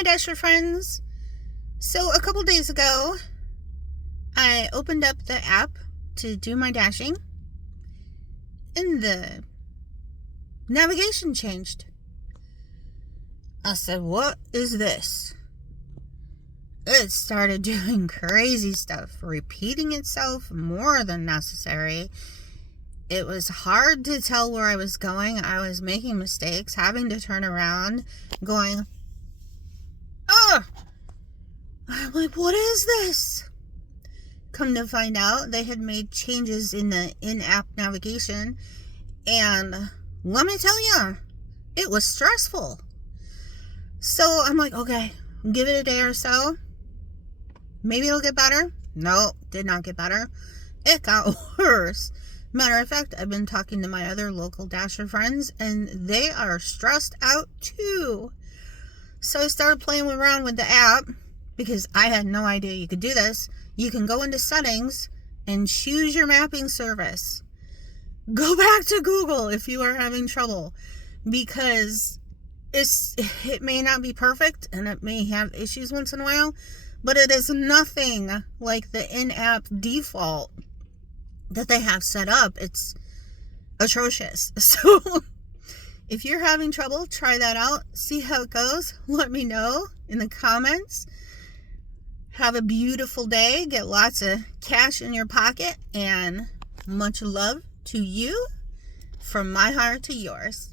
my Dasher friends. So a couple days ago, I opened up the app to do my dashing, and the navigation changed. I said, what is this? It started doing crazy stuff, repeating itself more than necessary. It was hard to tell where I was going. I was making mistakes, having to turn around, going, ugh! I'm like, what is this? Come to find out, they had made changes in the in-app navigation, and let me tell you, it was stressful. So I'm like, okay, give it a day or so. Maybe it'll get better. No, did not get better. It got worse. Matter of fact, I've been talking to my other local Dasher friends, and they are stressed out too. So I started playing around with the app, because I had no idea you could do this. You can go into settings and choose your mapping service. Go back to Google if you are having trouble, because it may not be perfect and it may have issues once in a while, but it is nothing like the in-app default that they have set up. It's atrocious. So if you're having trouble, try that out. See how it goes. Let me know in the comments. Have a beautiful day. Get lots of cash in your pocket, and much love to you from my heart to yours.